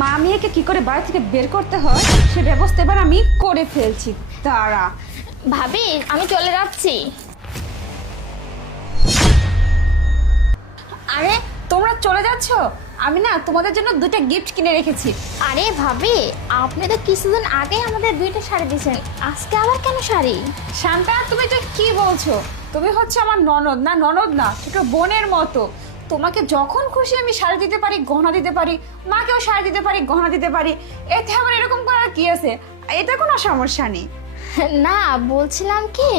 মামিয়াকে কি করে বাড়ি থেকে বের করতে হয় সে ব্যবস্থা এবার আমি করে ফেলছি। দাঁড়া ভাবি, আমি চলে যাচ্ছি। আরে তোমরা চলে যাচ্ছ? আমি না তোমাদের জন্য দুটো গিফট কিনে রেখেছি। আরে ভাবি, আপনি তো কিছুদিন আগে আমাদের 2টা শাড়ি দিয়েছেন, আজকে আবার কেন শাড়ি? শান্তা, তুমি এটা কি বলছো? তুমি হচ্ছে আমার ননদ না, ননদ না, ছোট বোনের মতো। তোমাকে যখন খুশি আমি শাড়ি দিতে পারি, গহনা দিতে পারি, মাকেও শাড়ি দিতে পারি, গহনা দিতে পারি। এতে আবার এরকম করার কি আছে? এটা কোনো সমস্যা নেই। না, বলছিলাম কি,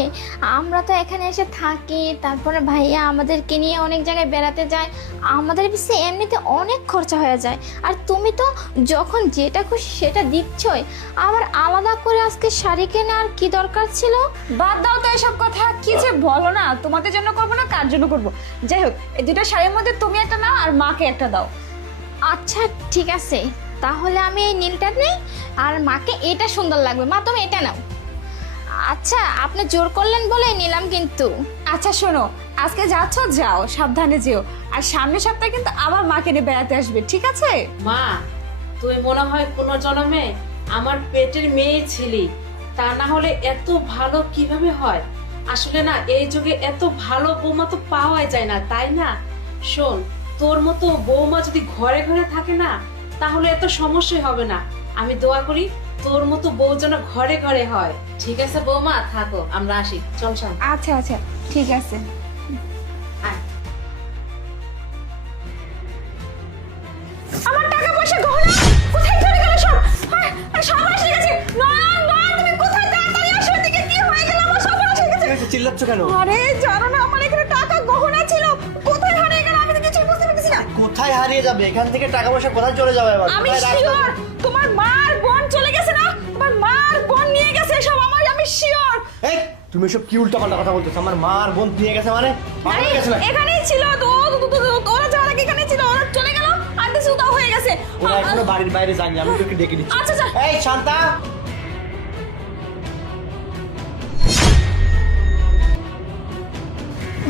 আমরা তো এখানে এসে থাকি, তারপরে ভাইয়া আমাদেরকে নিয়ে অনেক জায়গায় বেড়াতে যায়, আমাদের পিছিয়ে এমনিতে অনেক খরচা হয়ে যায়। আর তুমি তো যখন যেটা খুশি সেটা দিচ্ছই, আবার আলাদা করে আজকে শাড়ি কেনার কি দরকার ছিল? বাদ দাও তো এসব কথা, কি যে বলো না। তোমাদের জন্য করবো না কার জন্য করবো? যাই হোক, এই দুটো শাড়ির মধ্যে তুমি একটা নাও আর মাকে একটা দাও। আচ্ছা ঠিক আছে, তাহলে আমি এই নীলটা নেই, আর মাকে এটা সুন্দর লাগবে। মা, তুমি এটা নাও। আচ্ছা, আপনি জোর করলেন বলে নিলাম কিন্তু। আচ্ছা শোনো, আজকে যাচ্ছ যাও, সাবধানে যেও। আর সামনের সপ্তাহে কিন্তু আবার মাকে নিয়ে বেড়াতে আসবে, ঠিক আছে? মা, তুই মনে হয় কোনো জন্মে আমার পেটের মেয়ে ছিলি, তা না হলে এত ভালো কিভাবে হয়? আসলে না, এই যুগে এত ভালো বৌমা তো পাওয়াই যায় না, তাই না? শোন, তোর মতো বৌমা যদি ঘরে ঘরে থাকে না, তাহলে এত সমস্যাই হবে না। আমি দোয়া করি তোর মতো বউ যেন ঘরে ঘরে হয়। ঠিক আছে বৌমা, থাকো, আমরা আসি। চল চল। আচ্ছা আচ্ছা, ঠিক আছে। আয়। আমার টাকা পয়সা গহনা কোথায় চলে গেল সব? সর্বনাশ হয়ে গেছে। নয়ন, নয়ন, তুমি কোথায়? তাড়াতাড়ি আসো, এদিকে কি হয়ে গেল? আমার সর্বনাশ হয়ে গেছে। চিল্লাচ্ছ কেন? আরে জানো না, আমার এখানে টাকা গহনা ছিল, কোথায় হারিয়ে গেল? আমি তো কিছুই বুঝতে পারছি না। কোথায় হারিয়ে যাবে? এখান থেকে টাকা পয়সা কোথায় চলে যাবে? এবার আমি কোথায় রাখবে? শিওর তোমার মার বোন চলে গেছে না, তোমার মার বোন নিয়ে গেছে সব। আমি শিওর। এই, তুমি সব কি উল্টাপাল্টা কথা বলতেছো? আমার মা আর বোন নিয়ে গেছে মানে? পাগল হয়ে গেছে না? এখানেই ছিল তো, ওরা যাওয়ার আগে এখানে ছিল, ওরা চলে গেল আর দেশে উধাও হয়ে গেছে। ওরা এখনো বাড়ির বাইরে যায়নি, আমি তোকে ডেকে দিচ্ছি। আচ্ছা আচ্ছা। এই শান্তা,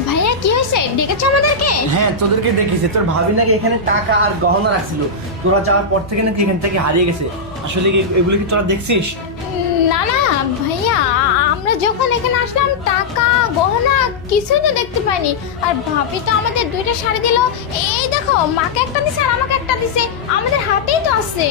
ভাইয়া, কি হয়েছে? ডেকেছো আমাদেরকে? হ্যাঁ তোদেরকে দেখেছি। তোর ভাবি নাকি এখানে টাকা আর গহনা রাখছিল, তোরা যাওয়ার পর থেকে নাকি এখান থেকে হারিয়ে গেছে। আসলে কি এগুলো কি তোরা দেখছিস? না না ভাইয়া, আমরা যখন এখানে আসলাম টাকা গহনা কিছুই তো দেখতে পাইনি। আর ভাবি তো আমাদের 2টা শাড়ি দিল, এই দেখো, মাকে একটা দিছে আর আমাকে একটা দিছে, আমাদের হাতেই তো আছে।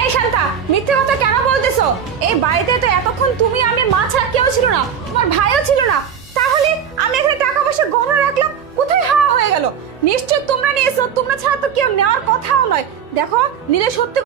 এই শান্তা, মিথ্যে কথা কেন বলতেছো? এই বাড়িতে তো এতক্ষণ তুমি আমি মা ছাড়া কেউ ছিল না, তোমার ভাইও ছিল না। তাহলে আমি এখানে টাকা পয়সা গহনা রাখলাম, কোথায় হাওয়া হয়ে গেল? নিশ্চয় তোমরা নিয়েছো, তোমরা ছাড়া তো কেউ নেওয়ার কথাও নয়। দেখো, নিলে সত্যি